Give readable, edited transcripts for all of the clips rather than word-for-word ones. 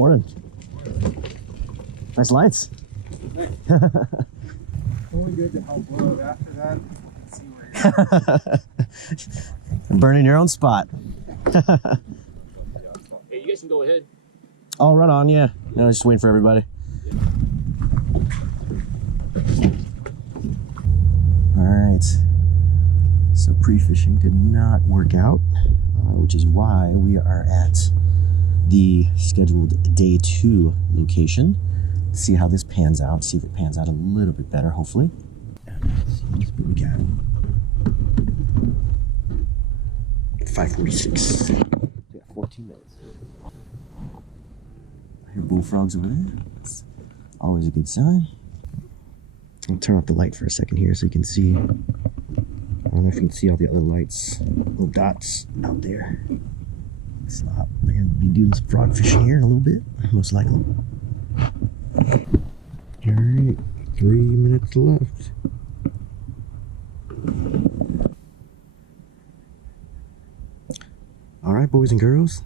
morning. Nice lights. Only good to help load. After that, you can see where Burning your own spot. Hey, you guys can go ahead. Oh, right on, yeah. No, just waiting for everybody. All right. So pre-fishing did not work out, which is why we are at the scheduled day 2 location. Let's see how this pans out. See if it pans out a little bit better, hopefully. Let's see what we got. 5:46. We got 14 minutes. I hear bullfrogs over there. That's always a good sign. I'll turn off the light for a second here so you can see. I don't know if you can see all the other lights, little dots out there. So we're gonna be doing some frog fishing here in a little bit, most likely. All right, 3 minutes left. All right, boys and girls.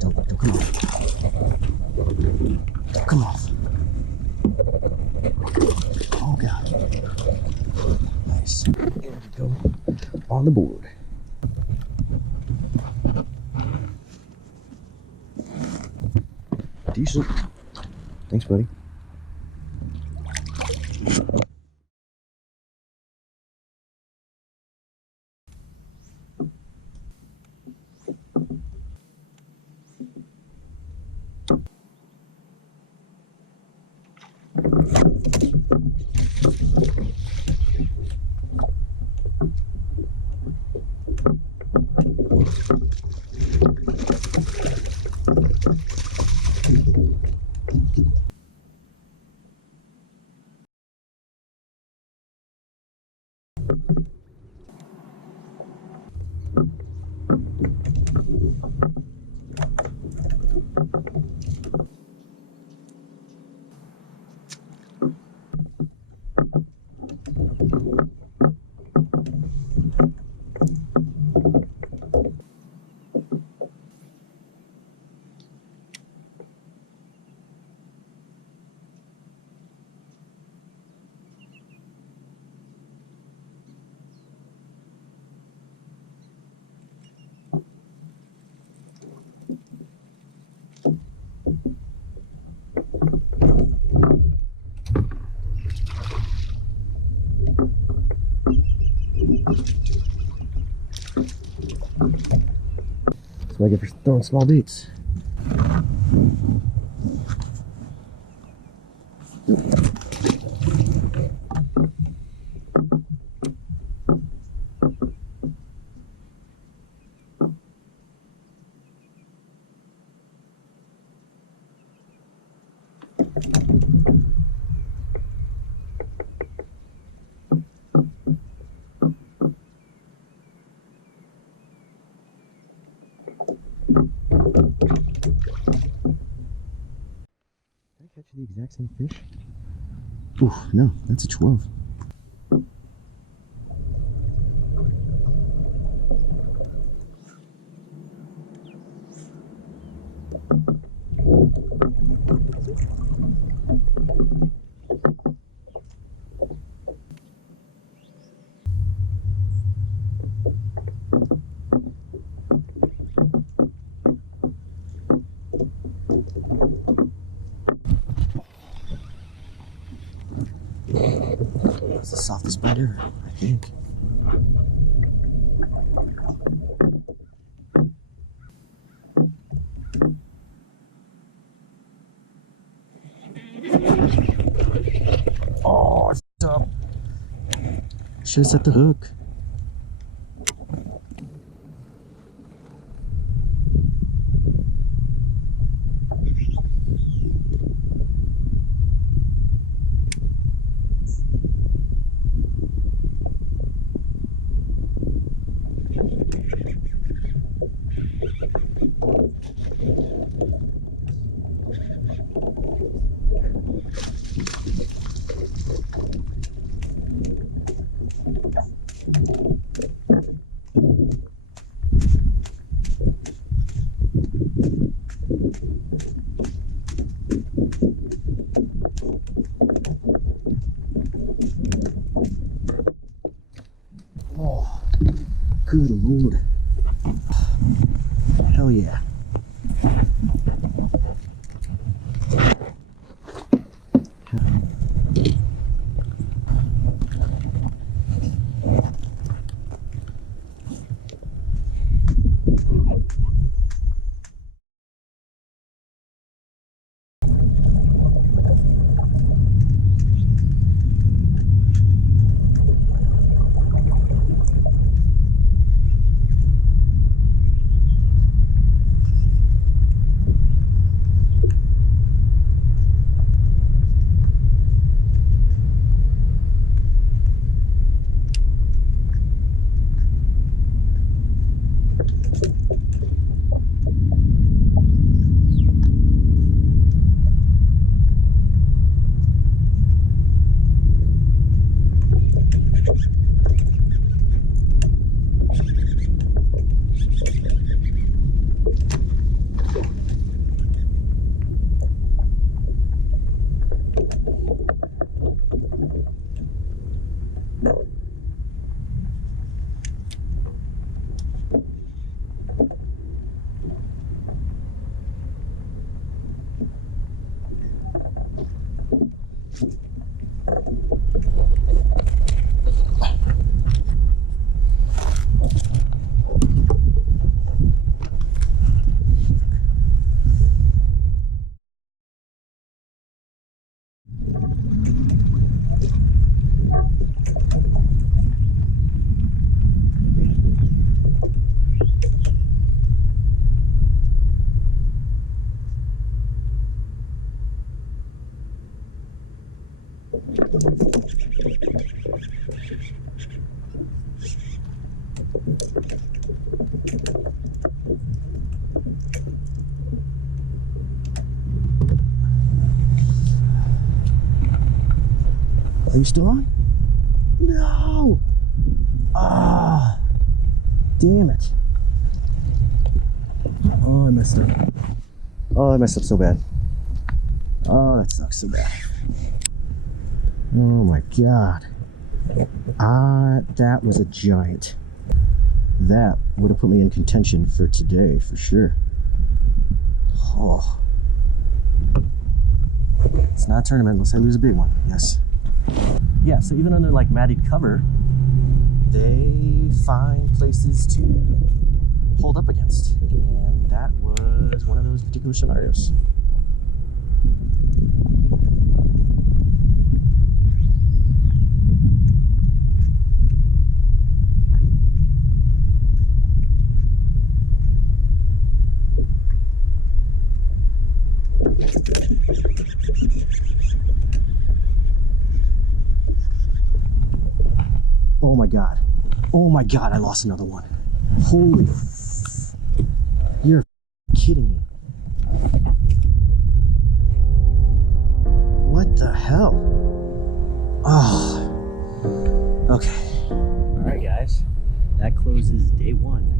Don't come off. Don't come off. Oh God. Nice. There we go. On the board. Decent. Thanks, buddy. That's what I get for throwing small baits. Catch the exact same fish? Ooh, no, that's a 12. That's the softest bite ever, I think. Oh, it's up. Should have set the hook. Oh, good Lord. Hell yeah. Are you still on? No! Ah, damn it. Oh, I messed up. Oh, I messed up so bad. Oh, that sucks so bad. Oh my God. That was a giant. That would have put me in contention for today, for sure. Oh. It's not a tournament unless I lose a big one, yes. Yeah, so even under like matted cover, they find places to hold up against. And that was one of those particular scenarios. Oh my God. Oh my God, I lost another one. Holy You're kidding me. What the hell? Oh. Okay. Alright guys. That closes day one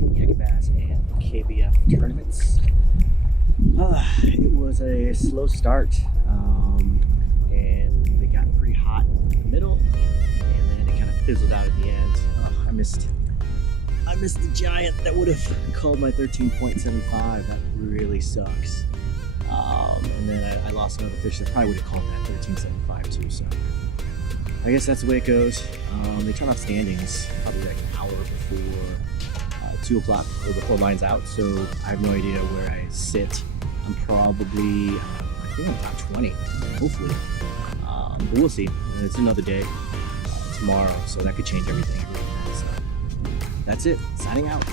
of the Yak Bass and KBF tournaments. It was a slow start. And they got pretty hot in the middle. And then it kind of fizzled out at the end. I missed the giant that would have called my 13.75. That really sucks. And then I lost another fish that probably would have called that 13.75 too. So I guess that's the way it goes. They turn off standings probably like an hour before 2 o'clock or before line's out. So I have no idea where I sit. I'm probably I think I'm top 20, hopefully. But we'll see. It's another day tomorrow, so that could change everything. So that's it. Signing out.